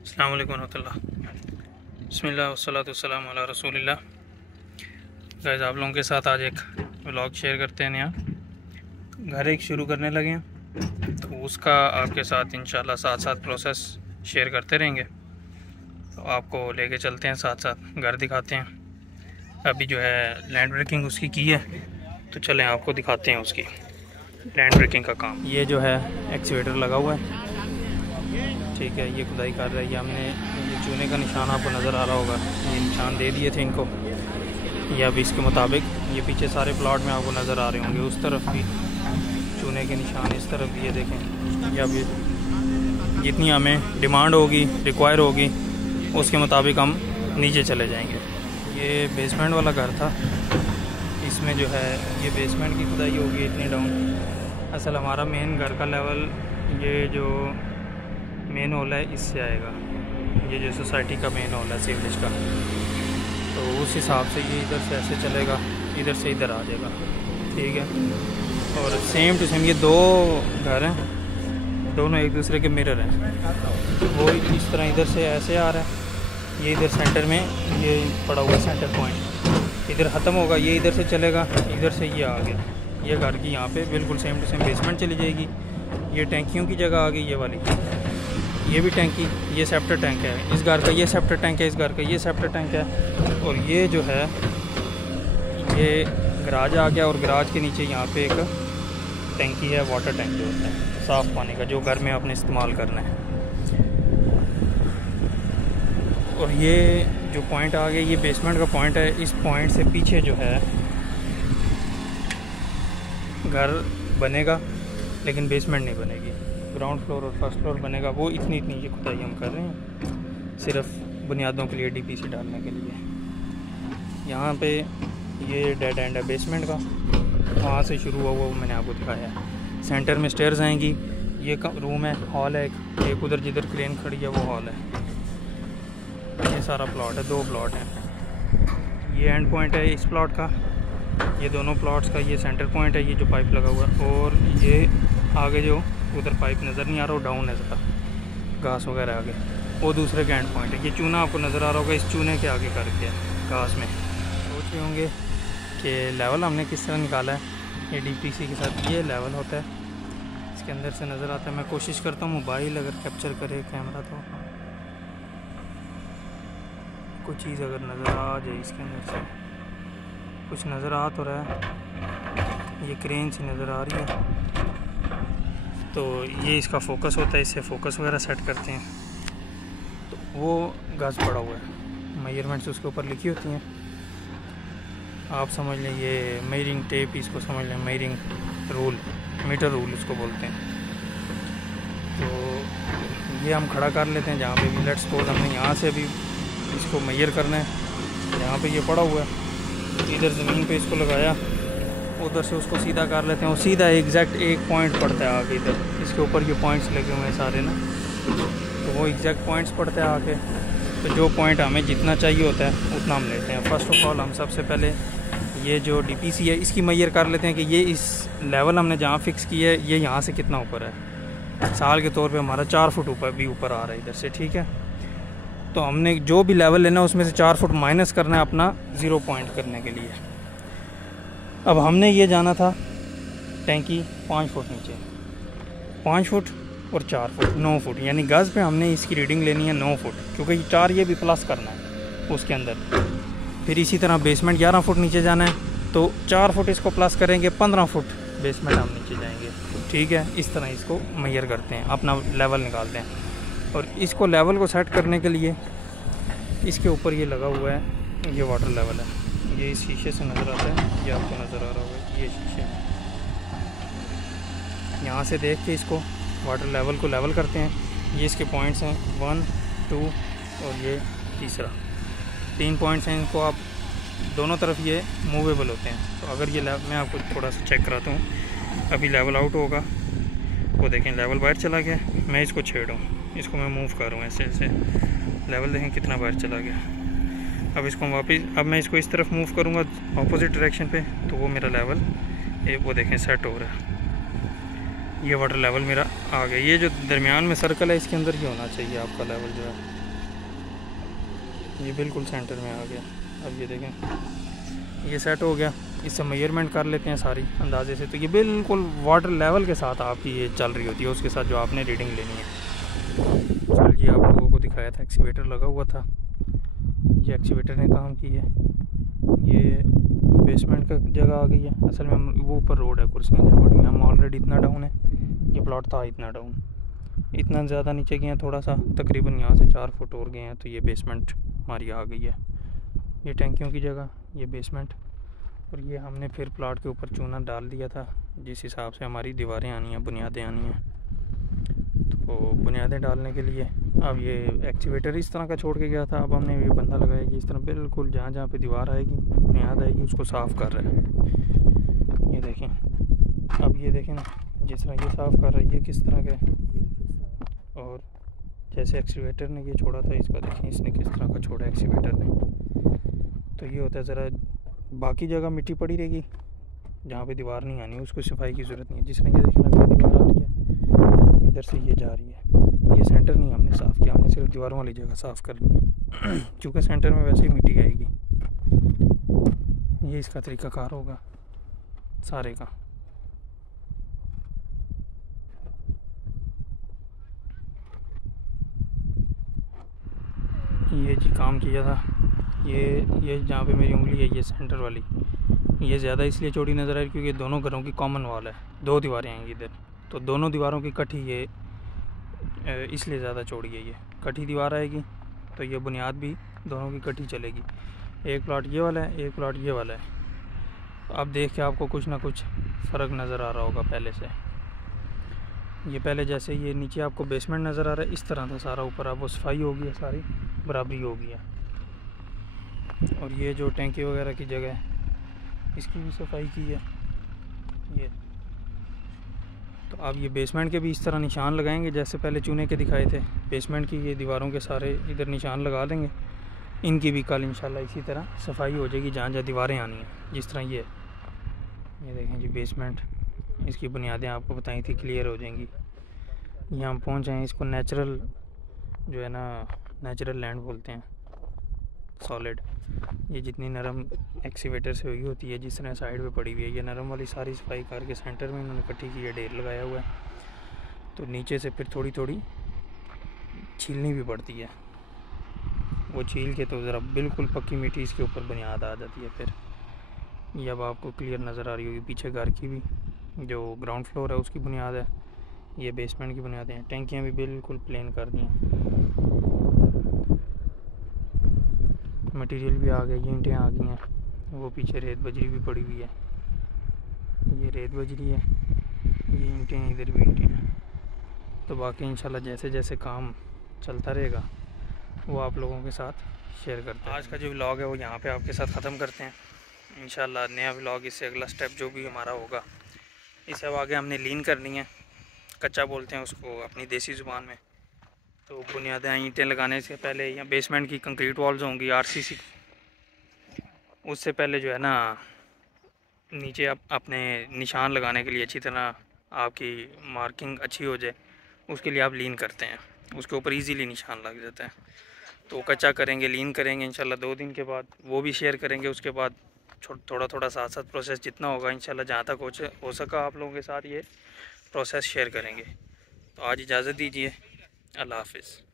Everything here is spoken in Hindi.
अस्सलाम वालेकुम रहमतुल्लाह। बिस्मिल्लाह वस्सलातु वस्सलामु अला रसूलिल्लाह। गाइस, आप लोगों के साथ आज एक व्लॉग शेयर करते हैं। नया घर एक शुरू करने लगे हैं, तो उसका आपके साथ इंशाल्लाह साथ साथ प्रोसेस शेयर करते रहेंगे। तो आपको लेके चलते हैं, साथ साथ घर दिखाते हैं। अभी जो है लैंड ब्रेकिंग उसकी की है, तो चलें आपको दिखाते हैं उसकी लैंड ब्रेकिंग का काम। ये जो है एक्सीवेटर लगा हुआ है, ठीक है। ये खुदाई कर रहा है। ये हमने ये चूने का निशान आपको नज़र आ रहा होगा, ये निशान दे दिए थे इनको। ये अभी इसके मुताबिक ये पीछे सारे प्लॉट में आपको नज़र आ रहे होंगे, उस तरफ भी चूने के निशान, इस तरफ भी ये देखें। ये अभी जितनी हमें डिमांड होगी, रिक्वायर होगी, उसके मुताबिक हम नीचे चले जाएंगे। ये बेसमेंट वाला घर था, इसमें जो है ये बेसमेंट की खुदाई होगी इतनी डाउन। असल हमारा मेन घर का लेवल, ये जो मेन हॉल है इससे आएगा, ये जो सोसाइटी का मेन हॉल है सीवरेज का, तो उस हिसाब से ये इधर से ऐसे चलेगा, इधर से इधर आ जाएगा, ठीक है। और सेम टू सेम ये दो घर हैं, दोनों एक दूसरे के मिरर हैं। वो इस तरह इधर से ऐसे आ रहा है, ये इधर सेंटर में ये पड़ा हुआ सेंटर पॉइंट, इधर ख़त्म होगा, ये इधर से चलेगा, इधर से ये आ गया। ये घर की यहाँ पे बिल्कुल सेम टू सेम बेसमेंट चली जाएगी। ये टैंकियों की जगह आ गई, ये वाली, ये भी टैंकी, ये सेप्टर टैंक है इस घर का, ये सेप्टर टैंक है इस घर का, ये सेप्टर टैंक है। और ये जो है ये गराज आ गया, और गराज के नीचे यहाँ पे एक टैंकी है, वाटर टैंक जो होता है साफ़ पानी का, जो घर में आपने इस्तेमाल करना है। और ये जो पॉइंट आ गया, ये बेसमेंट का पॉइंट है। इस पॉइंट से पीछे जो है घर बनेगा, लेकिन बेसमेंट नहीं बनेगी, ग्राउंड फ्लोर और फर्स्ट फ्लोर बनेगा। वो इतनी ये खुदाई हम कर रहे हैं सिर्फ बुनियादों के लिए, डीपीसी डालने के लिए। यहाँ पे ये डेड एंड है बेसमेंट का, वहाँ से शुरू हुआ वो मैंने आपको दिखाया है। सेंटर में स्टेयर्स आएंगी, ये रूम है, हॉल है, एक उधर जिधर क्रेन खड़ी है वो हॉल है। ये सारा प्लॉट है, 2 प्लॉट हैं। ये एंड पॉइंट है इस प्लॉट का, ये दोनों प्लॉट्स का ये सेंटर पॉइंट है, ये जो पाइप लगा हुआ है। और ये आगे जो उधर पाइप नज़र नहीं आ रहा, वो डाउन है ज़रा, घास वगैरह आगे, वो दूसरे का एंड पॉइंट है। ये चूना आपको नज़र आ रहा होगा, इस चूने के आगे करके घास में। सोच रहे होंगे कि लेवल हमने किस तरह निकाला है। ये डीपीसी के साथ ये लेवल होता है, इसके अंदर से नज़र आता है। मैं कोशिश करता हूँ मोबाइल अगर कैप्चर करे कैमरा, तो कुछ चीज़ अगर नज़र आ जाए इसके अंदर से, कुछ नज़र आ तो रहा है, ये क्रेन सी नज़र आ रही है, तो ये इसका फोकस होता है, इससे फोकस वगैरह सेट करते हैं। तो वो गाज पड़ा हुआ है, मेजरमेंट्स उसके ऊपर लिखी होती हैं, आप समझ लें। ये मेजरिंग टेप, इसको समझ लें मेजरिंग रूल, मीटर रूल उसको बोलते हैं। तो ये हम खड़ा कर लेते हैं जहाँ पे भी, लेट्स सपोज हमने यहाँ से भी इसको मेजर करना है, यहाँ पे ये पड़ा हुआ है, इधर ज़मीन पे इसको लगाया, उधर से उसको सीधा कर लेते हैं, और सीधा एग्जैक्ट एक पॉइंट पड़ता है आगे, इधर इसके ऊपर ये पॉइंट्स लगे हुए हैं सारे ना, तो वो एग्जैक्ट पॉइंट्स पड़ते हैं आगे। तो जो पॉइंट हमें जितना चाहिए होता है उतना हम लेते हैं। फर्स्ट ऑफ ऑल हम सबसे पहले ये जो डीपीसी है इसकी मेजर कर लेते हैं कि ये इस लेवल हमने जहाँ फिक्स की है, ये यहाँ से कितना ऊपर है। साल के तौर पे हमारा 4 फुट ऊपर आ रहा है इधर से, ठीक है। तो हमने जो भी लेवल लेना है उसमें से 4 फुट माइनस करना है अपना 0 पॉइंट करने के लिए। अब हमने ये जाना था टैंकी 5 फुट नीचे, 5 फुट और 4 फुट 9 फुट, यानी गज़ पे हमने इसकी रीडिंग लेनी है 9 फुट, क्योंकि 4 ये भी प्लस करना है उसके अंदर। फिर इसी तरह बेसमेंट 11 फुट नीचे जाना है, तो 4 फुट इसको प्लस करेंगे, 15 फुट बेसमेंट हम नीचे जाएंगे, ठीक है। इस तरह इसको मेजर करते हैं, अपना लेवल निकालते हैं। और इसको लेवल को सेट करने के लिए इसके ऊपर ये लगा हुआ है, ये वाटर लेवल है, ये इस शीशे से नज़र आता है, ये आपको नज़र आ रहा होगा, ये शीशे। यहाँ से देख के इसको वाटर लेवल को लेवल करते हैं। ये इसके पॉइंट्स हैं 1, 2 और ये तीसरा, 3 पॉइंट्स हैं। इनको आप दोनों तरफ ये मूवेबल होते हैं। तो अगर ये मैं आपको थोड़ा सा चेक कराता हूँ, अभी लेवल आउट होगा, वो देखें लेवल बाहर चला गया, मैं इसको छेड़ हूँ, इसको मैं मूव कर रहा हूँ ऐसे ऐसे, लेवल देखें कितना बाहर चला गया। अब इसको वापस, अब मैं इसको इस तरफ मूव करूँगा ऑपोजिट डायरेक्शन पे, तो वो मेरा लेवल वो देखें सेट हो रहा है। ये वाटर लेवल मेरा आ गया। ये जो दरमियान में सर्कल है इसके अंदर ही होना चाहिए आपका लेवल जो है, ये बिल्कुल सेंटर में आ गया। अब ये देखें ये सेट हो गया। इससे मेजरमेंट कर लेते हैं सारी अंदाजे से। तो ये बिल्कुल वाटर लेवल के साथ आपकी ये चल रही होती है, उसके साथ जो आपने रीडिंग लेनी है। चलिए आप लोगों को दिखाया था एक्सीवेटर लगा हुआ था, ये एक्सीवेटर ने काम की है। ये बेसमेंट का जगह आ गई है। असल में वो ऊपर रोड है, कुर्सियाँ जहाँ पड़ी हैं। हम ऑलरेडी इतना डाउन है, ये प्लॉट था इतना डाउन, इतना ज़्यादा नीचे गए हैं थोड़ा सा, तकरीबन यहाँ से 4 फुट और गए हैं। तो ये बेसमेंट हमारी आ गई है। ये टैंकियों की जगह, ये बेसमेंट, और ये हमने फिर प्लॉट के ऊपर चूना डाल दिया था जिस हिसाब से हमारी दीवारें आनी हैं, बुनियादें आनी हैं। तो बुनियादें डालने के लिए अब ये एक्सीवेटर इस तरह का छोड़ के गया था। अब हमने ये बंदा लगाया कि इस तरह बिल्कुल जहाँ जहाँ पे दीवार आएगी, बुनियाद आएगी, उसको साफ़ कर रहा है। ये देखें, अब ये देखें ना, जिस तरह ये साफ़ कर रहा है, ये किस तरह का है। और जैसे एक्सीवेटर ने ये छोड़ा था, इसका देखें इसने किस तरह का छोड़ा एक्सीवेटर ने। तो ये होता है ज़रा बाकी जगह मिट्टी पड़ी रहेगी, जहाँ पे दीवार नहीं आनी उसको सफाई की ज़रूरत नहीं है। जिस तरह ये देखें ना, दीवार आ रही है, इधर से ये जा रही है, ये सेंटर नहीं हमने साफ़ किया, हमने सिर्फ दीवारों वाली जगह साफ़ करनी है क्योंकि सेंटर में वैसे ही मिट्टी आएगी। ये इसका तरीक़ाकार होगा सारे का। ये जी काम किया था। ये जहाँ पे मेरी उंगली है, ये सेंटर वाली, ये ज़्यादा इसलिए चौड़ी नज़र आ रही क्योंकि दोनों घरों की कॉमन वॉल है, 2 दीवारें आएंगी इधर। तो दोनों दीवारों की कठी ये इसलिए ज़्यादा चौड़ी है। ये कठी दीवार आएगी तो ये बुनियाद भी दोनों की कठी चलेगी। एक प्लॉट ये वाला है, एक प्लॉट ये वाला है। तो अब देख के आपको कुछ ना कुछ फ़र्क नज़र आ रहा होगा पहले से। ये पहले जैसे ये नीचे आपको बेसमेंट नज़र आ रहा है, इस तरह था सारा। ऊपर अब वो सफाई हो गई है, सारी बराबरी हो गई है। और ये जो टैंकी वगैरह की जगह है, इसकी भी सफाई की है ये। तो अब ये बेसमेंट के भी इस तरह निशान लगाएंगे जैसे पहले चूने के दिखाए थे। बेसमेंट की ये दीवारों के सारे इधर निशान लगा देंगे। इनकी भी कल इंशाल्लाह इसी तरह सफाई हो जाएगी जहाँ जहाँ दीवारें आनी हैं। जिस तरह ये देखें जी बेसमेंट, इसकी बुनियादें आपको बताई थी, क्लियर हो जाएंगी। ये हम पहुँच आए, इसको नेचुरल जो है ना, नेचुरल लैंड बोलते हैं, सॉलिड। ये जितनी नरम एक्सीवेटर से हुई होती है, जिस तरह साइड पे पड़ी हुई है, ये नरम वाली सारी सफाई करके सेंटर में इन्होंने इकट्ठी की है, ढेर लगाया हुआ है। तो नीचे से फिर थोड़ी थोड़ी छीलनी भी पड़ती है, वो छील के तो ज़रा बिल्कुल पक्की मिट्टी इसके ऊपर बुनियाद आ जाती है। फिर ये अब आपको क्लियर नज़र आ रही होगी। पीछे घर की भी जो ग्राउंड फ्लोर है उसकी बुनियाद है, ये बेसमेंट की बुनियादें हैं। टैंकियाँ भी बिल्कुल प्लेन कर दी हैं, मटेरियल भी आ गया, ईंटें आ गई हैं। वो पीछे रेत बजरी भी पड़ी हुई है, ये रेत बजरी है, ये ईंटें हैं, इधर भी ईंटें हैं। तो बाकी इंशाल्लाह जैसे जैसे काम चलता रहेगा वो आप लोगों के साथ शेयर करते हैं। आज का जो व्लॉग है वो यहाँ पे आपके साथ ख़त्म करते हैं। इंशाल्लाह नया व्लॉग, इससे अगला स्टेप जो भी हमारा होगा, इससे अब आगे हमने लीन करनी है, कच्चा बोलते हैं उसको अपनी देसी ज़ुबान में। तो बुनियादें ईंटें लगाने से पहले या बेसमेंट की कंक्रीट वॉल्स होंगी आरसीसी, उससे पहले जो है ना नीचे आप अपने निशान लगाने के लिए अच्छी तरह आपकी मार्किंग अच्छी हो जाए, उसके लिए आप लीन करते हैं, उसके ऊपर इजीली निशान लग जाता है। तो कच्चा करेंगे, लीन करेंगे इंशाल्लाह 2 दिन के बाद, वो भी शेयर करेंगे। उसके बाद थोड़ा थोड़ा साथ साथ प्रोसेस जितना होगा इंशाल्लाह जहाँ तक हो सका आप लोगों के साथ ये प्रोसेस शेयर करेंगे। तो आज इजाज़त दीजिए, अल्लाह हाफ़िज़।